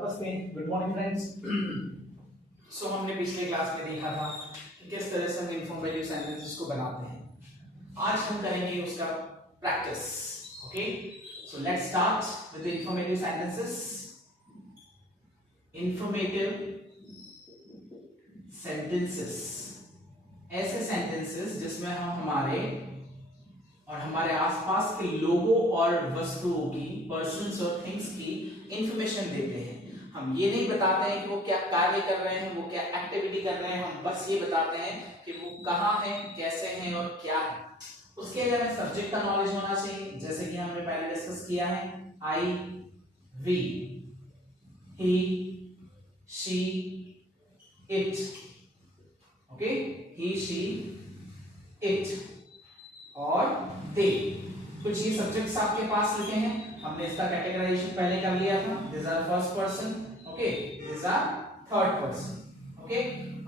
नमस्ते, good morning friends. सो हमने पिछले क्लास में देखा था कि किस तरह से हम इनफॉर्मेटिव सेंटेंसेस को बनाते हैं। आज हम करेंगे उसका practice. Okay, so let's start with informative sentences. Informative sentences ऐसे सेंटेंसेस जिसमें हम हमारे और हमारे आसपास के लोगों और वस्तुओं की, पर्सन्स और थिंग्स की इंफॉर्मेशन देते हैं। हम ये नहीं बताते हैं कि वो क्या कार्य कर रहे हैं, वो क्या एक्टिविटी कर रहे हैं, हम बस ये बताते हैं कि वो कहाँ हैं, कैसे हैं और क्या है। उसके लिए हमें सब्जेक्ट का नॉलेज होना चाहिए, जैसे कि हमने पहले डिस्कस किया है। I, we, he, she, it. Okay, he, she, it और दे। कुछ ये सब्जेक्ट्स आपके पास लिखे हैं, हमने इसका कैटेगराइजेशन पहले कर लिया था। This are first person, okay, this are third person. Okay,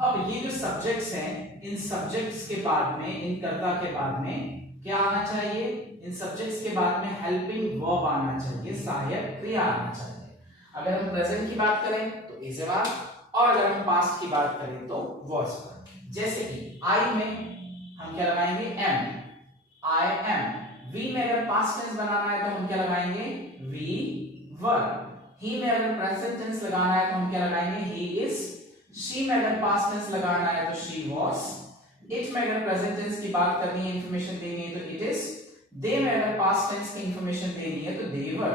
अब ये जो सब्जेक्ट्स हैं, इन सब्जेक्ट्स के बाद में, इन कर्ता के बाद में क्या आना चाहिए? इन सब्जेक्ट्स के बाद में हेल्पिंग वर्ब आना चाहिए, सहायक क्रिया आना चाहिए। अगर हम प्रेजेंट की बात करें तो इज ए वर्ब, और अगर हम पास्ट की बात करें तो वाज वर्ब। जैसे कि आई में हम क्या लगाएंगे? M, I am। वी में अगर पास्ट टेंस बनाना है तो हम क्या लगाएंगे? We were. ही में अगर प्रेजेंट टेंस लगाना है तो हम क्या लगाएंगे? He is. शी में अगर पास्ट टेंस लगाना है तो शी वॉज। इट में अगर प्रेजेंट टेंस की बात करनी है, इंफॉर्मेशन देनी है तो इट इज। दे में अगर पास्ट टेंस की इंफॉर्मेशन देनी है तो दे वर।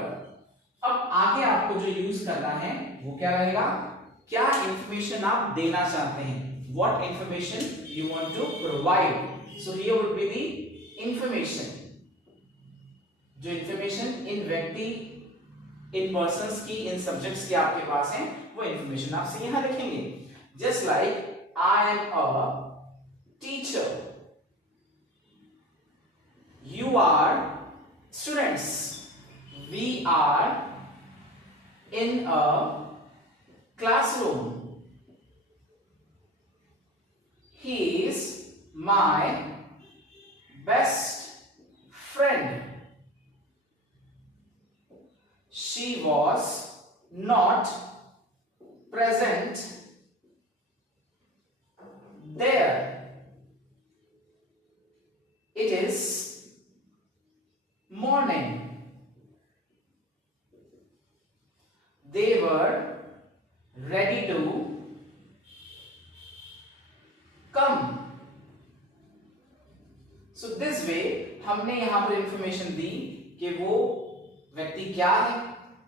अब आगे आपको जो यूज करना है वो क्या रहेगा? क्या इंफॉर्मेशन आप देना चाहते हैं? What information you want to provide? So here would be the information. जो इंफॉर्मेशन इन व्यक्ति, इन पर्सन्स की, इन सब्जेक्ट्स की आपके पास है, वो इंफॉर्मेशन आपसे यहां लिखेंगे। Just like I am a teacher, you are students, we are in a classroom, he is my best friend, she was not present there, it is morning, they were ready to come। So this way हमने यहां पर information दी कि वो व्यक्ति क्या है,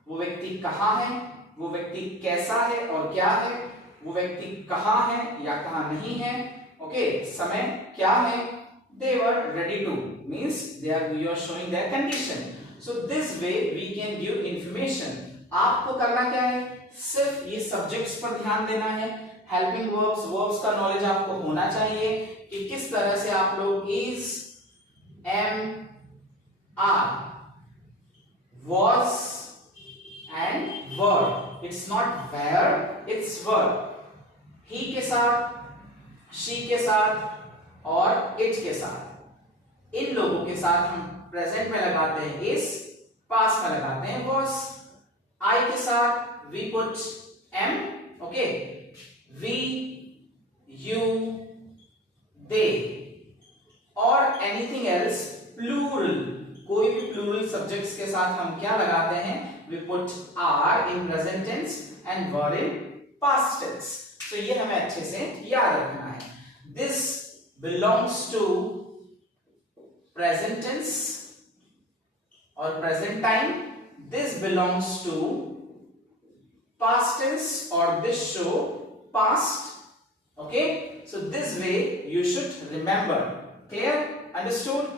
वो व्यक्ति कहां है, वो व्यक्ति कैसा है और क्या है, वो व्यक्ति कहां है या कहां नहीं है। ओके, समय क्या है? They were ready to means you are showing their condition. So this way we can give information. आपको करना क्या है? सिर्फ ये सब्जेक्ट्स पर ध्यान देना है। हेल्पिंग वर्ब्स, वर्ब्स का नॉलेज आपको होना चाहिए कि किस तरह से आप लोग is, am, are, was and were। It's not where, it's were. He के साथ, शी के साथ और इट के साथ, इन लोगों के साथ हम प्रेजेंट में लगाते हैं इज, पास्ट में लगाते हैं was। आई के साथ we put am, okay, we, you, they, और एनीथिंग एल्स प्लूरल, कोई भी प्लूरल सब्जेक्ट्स के साथ हम क्या लगाते हैं? We put are in present tense and were in past tense. तो ये हमें अच्छे से याद रखना है। This belongs to present tense और present time, this belongs to past tense or this show past। okay, so this way you should remember। clear, understood?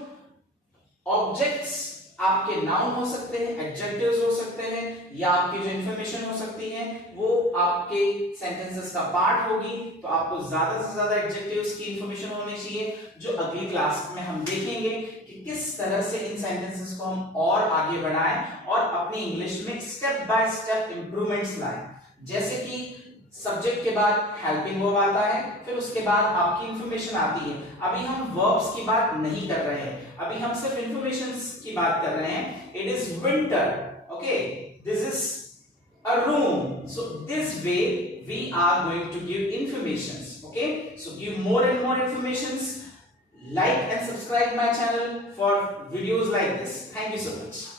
objects आपके noun हो सकते हैं, adjectives हो सकते हैं, या आपकी जो information हो सकती है वो आपके sentences का part होगी। तो आपको ज्यादा से ज्यादा adjectives की information होनी चाहिए, जो अगली क्लास में हम देखेंगे कि किस तरह से इन सेंटेंसेस को हम और आगे बढ़ाएं और अपनी इंग्लिश में स्टेप बाय स्टेप इंप्रूवमेंट्स लाएं। जैसे कि सब्जेक्ट के बाद हेल्पिंग वर्ब आता है, फिर उसके बाद आपकी इंफॉर्मेशन आती है। अभी हम वर्ब्स की बात नहीं कर रहे हैं, अभी हम सिर्फ इंफॉर्मेशन की बात कर रहे हैं। It is winter, okay, this is a room. So this way we are going to give informations. Okay, so give more and more informations. Like and subscribe my channel for videos like this. Thank you so much.